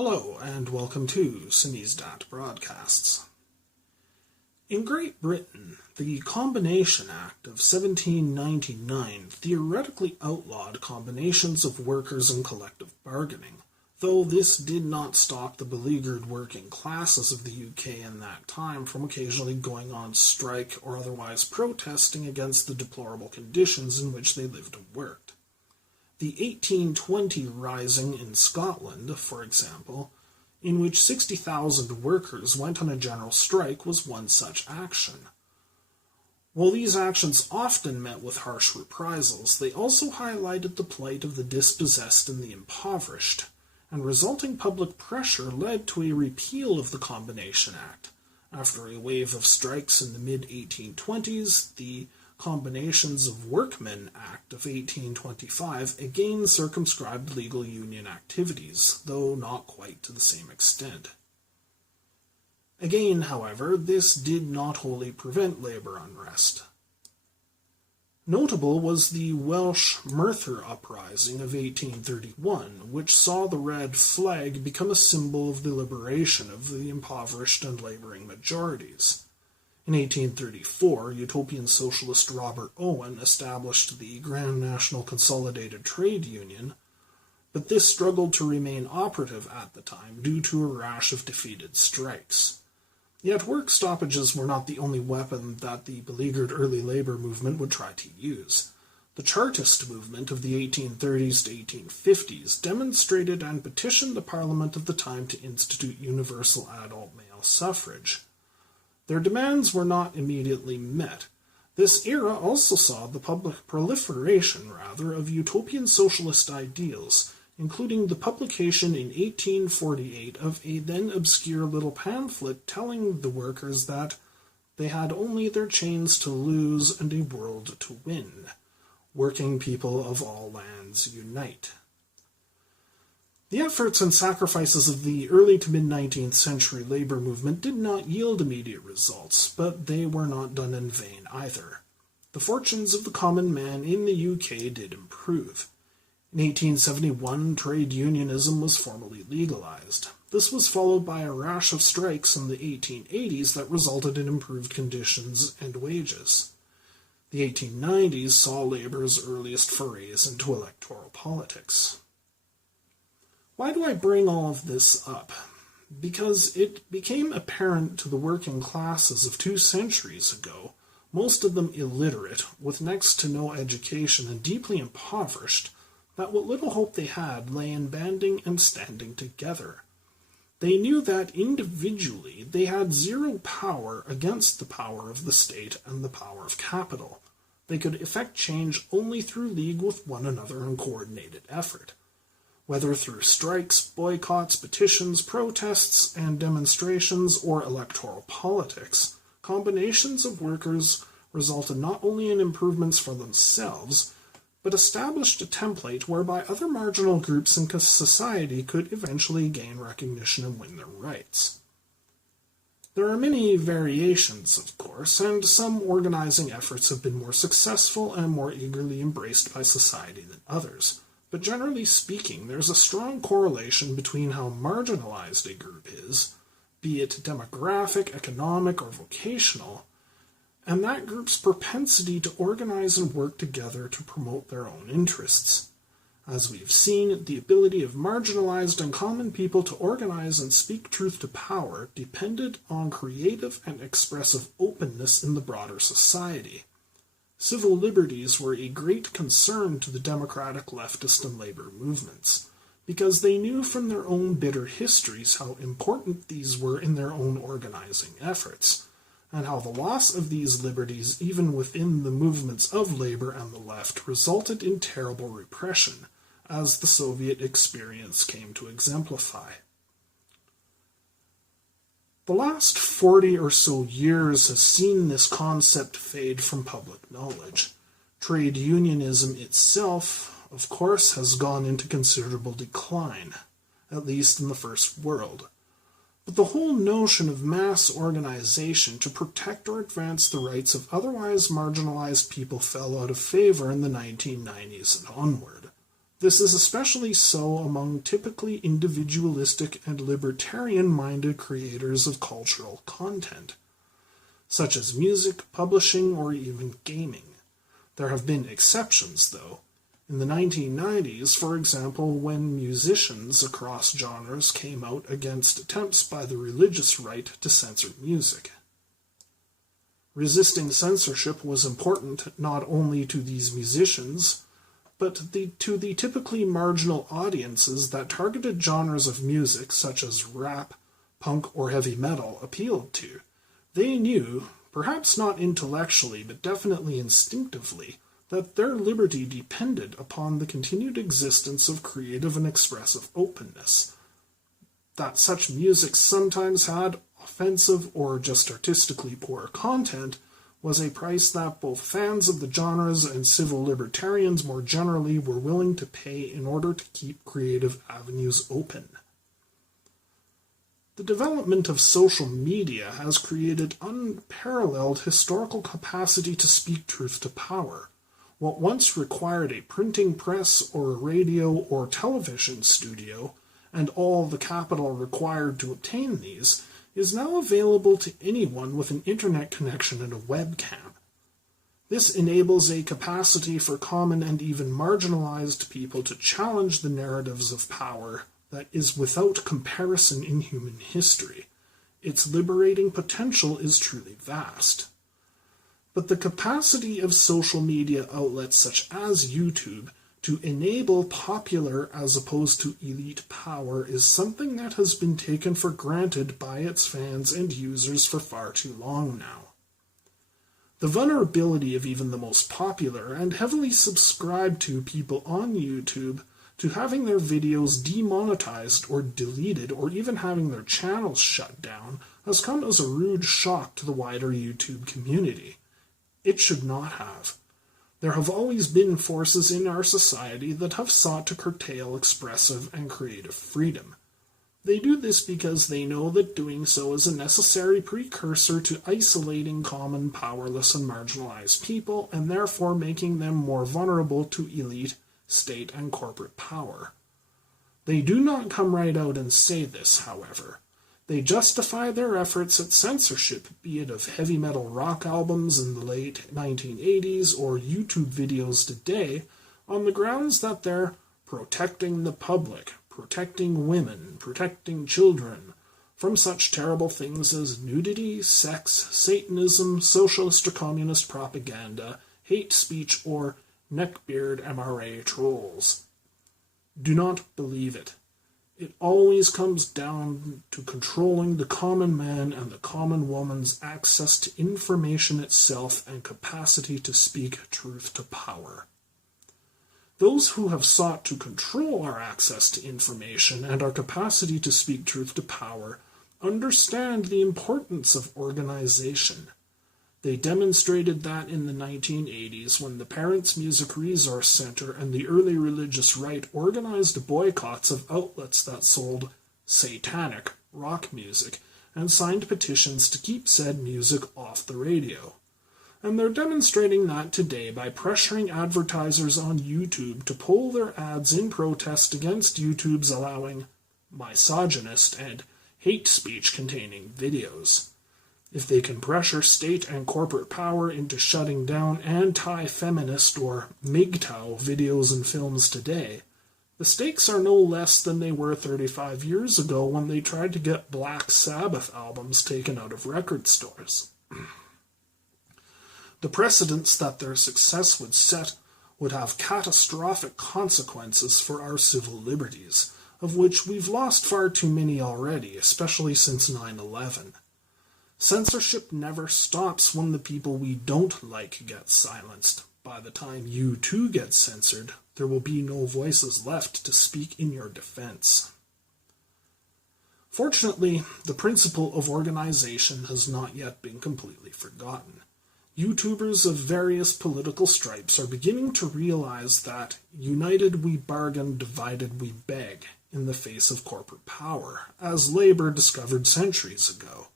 Hello, and welcome to Samizdat Broadcasts. In Great Britain, the Combination Act of 1799 theoretically outlawed combinations of workers and collective bargaining, though this did not stop the beleaguered working classes of the UK in that time from occasionally going on strike or otherwise protesting against the deplorable conditions in which they lived and worked. The 1820 Rising in Scotland, for example, in which 60,000 workers went on a general strike, was one such action. While these actions often met with harsh reprisals, they also highlighted the plight of the dispossessed and the impoverished, and resulting public pressure led to a repeal of the Combination Act. After a wave of strikes in the mid-1820s, the Combinations of Workmen Act of 1825 again circumscribed legal union activities, though not quite to the same extent. Again, however, this did not wholly prevent labour unrest. Notable was the Welsh Merthyr Uprising of 1831, which saw the red flag become a symbol of the liberation of the impoverished and labouring majorities. In 1834, utopian socialist Robert Owen established the Grand National Consolidated Trade Union, but this struggled to remain operative at the time due to a rash of defeated strikes. Yet work stoppages were not the only weapon that the beleaguered early labour movement would try to use. The Chartist movement of the 1830s to 1850s demonstrated and petitioned the Parliament of the time to institute universal adult male suffrage. Their demands were not immediately met. This era also saw the public proliferation, of utopian socialist ideals, including the publication in 1848 of a then obscure little pamphlet telling the workers that they had only their chains to lose and a world to win. Working people of all lands unite. The efforts and sacrifices of the early to mid-19th century labour movement did not yield immediate results, but they were not done in vain either. The fortunes of the common man in the UK did improve. In 1871, trade unionism was formally legalised. This was followed by a rash of strikes in the 1880s that resulted in improved conditions and wages. The 1890s saw labour's earliest forays into electoral politics. Why do I bring all of this up? Because it became apparent to the working classes of 2 centuries ago, most of them illiterate, with next to no education and deeply impoverished, that what little hope they had lay in banding and standing together. They knew that individually they had zero power against the power of the state and the power of capital. They could effect change only through league with one another and coordinated effort. Whether through strikes, boycotts, petitions, protests, and demonstrations, or electoral politics, combinations of workers resulted not only in improvements for themselves, but established a template whereby other marginal groups in society could eventually gain recognition and win their rights. There are many variations, of course, and some organizing efforts have been more successful and more eagerly embraced by society than others. But generally speaking, there's a strong correlation between how marginalized a group is, be it demographic, economic, or vocational, and that group's propensity to organize and work together to promote their own interests. As we've seen, the ability of marginalized and common people to organize and speak truth to power depended on creative and expressive openness in the broader society. Civil liberties were a great concern to the democratic leftist and labor movements, because they knew from their own bitter histories how important these were in their own organizing efforts, and how the loss of these liberties, even within the movements of labor and the left, resulted in terrible repression, as the Soviet experience came to exemplify. The last 40 or so years has seen this concept fade from public knowledge. Trade unionism itself, of course, has gone into considerable decline, at least in the first world. But the whole notion of mass organization to protect or advance the rights of otherwise marginalized people fell out of favor in the 1990s and onward. This is especially so among typically individualistic and libertarian-minded creators of cultural content, such as music, publishing, or even gaming. There have been exceptions, though. In the 1990s, for example, when musicians across genres came out against attempts by the religious right to censor music. Resisting censorship was important not only to these musicians, but to the typically marginal audiences that targeted genres of music such as rap, punk, or heavy metal appealed to. They knew, perhaps not intellectually, but definitely instinctively, that their liberty depended upon the continued existence of creative and expressive openness. That such music sometimes had offensive or just artistically poor content was a price that both fans of the genres and civil libertarians more generally were willing to pay in order to keep creative avenues open. The development of social media has created unparalleled historical capacity to speak truth to power. What once required a printing press or a radio or television studio, and all the capital required to obtain these, is now available to anyone with an internet connection and a webcam. This enables a capacity for common and even marginalized people to challenge the narratives of power that is without comparison in human history. Its liberating potential is truly vast. But the capacity of social media outlets such as YouTube to enable popular as opposed to elite power is something that has been taken for granted by its fans and users for far too long now. The vulnerability of even the most popular and heavily subscribed to people on YouTube to having their videos demonetized or deleted or even having their channels shut down has come as a rude shock to the wider YouTube community. It should not have. There have always been forces in our society that have sought to curtail expressive and creative freedom. They do this because they know that doing so is a necessary precursor to isolating common, powerless, and marginalized people, and therefore making them more vulnerable to elite, state, and corporate power. They do not come right out and say this, however. They justify their efforts at censorship, be it of heavy metal rock albums in the late 1980s or YouTube videos today, on the grounds that they're protecting the public, protecting women, protecting children, from such terrible things as nudity, sex, Satanism, socialist or communist propaganda, hate speech, or neckbeard MRA trolls. Do not believe it. It always comes down to controlling the common man and the common woman's access to information itself and capacity to speak truth to power. Those who have sought to control our access to information and our capacity to speak truth to power understand the importance of organization. They demonstrated that in the 1980s when the Parents Music Resource Center and the early religious right organized boycotts of outlets that sold satanic rock music and signed petitions to keep said music off the radio. And they're demonstrating that today by pressuring advertisers on YouTube to pull their ads in protest against YouTube's allowing misogynist and hate speech containing videos. If they can pressure state and corporate power into shutting down anti-feminist or MGTOW videos and films today, the stakes are no less than they were 35 years ago when they tried to get Black Sabbath albums taken out of record stores. The precedents that their success would set would have catastrophic consequences for our civil liberties, of which we've lost far too many already, especially since 9/11. Censorship never stops when the people we don't like get silenced. By the time you too get censored, there will be no voices left to speak in your defense. Fortunately, the principle of organization has not yet been completely forgotten. YouTubers of various political stripes are beginning to realize that united we bargain, divided we beg in the face of corporate power, as labor discovered centuries ago.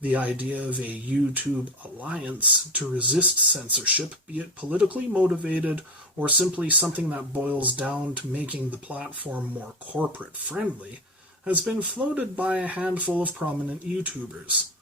The idea of a YouTube alliance to resist censorship, be it politically motivated or simply something that boils down to making the platform more corporate-friendly, has been floated by a handful of prominent YouTubers.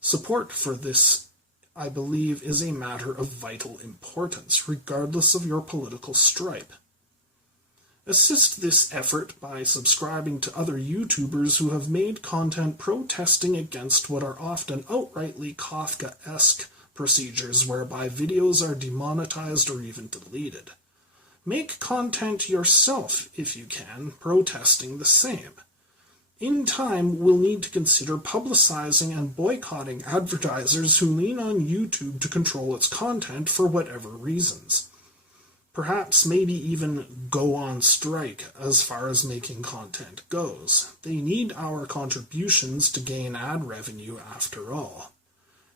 Support for this, I believe, is a matter of vital importance, regardless of your political stripe. Assist this effort by subscribing to other YouTubers who have made content protesting against what are often outrightly Kafka-esque procedures whereby videos are demonetized or even deleted. Make content yourself, if you can, protesting the same. In time, we'll need to consider publicizing and boycotting advertisers who lean on YouTube to control its content for whatever reasons. Perhaps maybe even go on strike as far as making content goes. They need our contributions to gain ad revenue after all.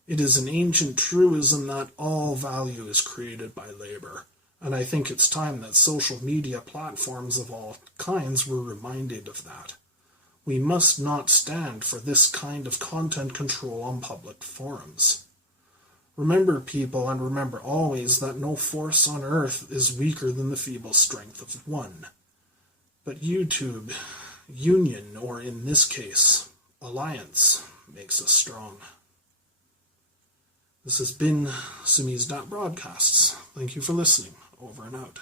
It is an ancient truism that all value is created by labor, and I think it's time that social media platforms of all kinds were reminded of that. We must not stand for this kind of content control on public forums. Remember, people, and remember always that no force on earth is weaker than the feeble strength of one. But YouTube, union, or in this case, alliance, makes us strong. This has been Sumi's Broadcasts. Thank you for listening. Over and out.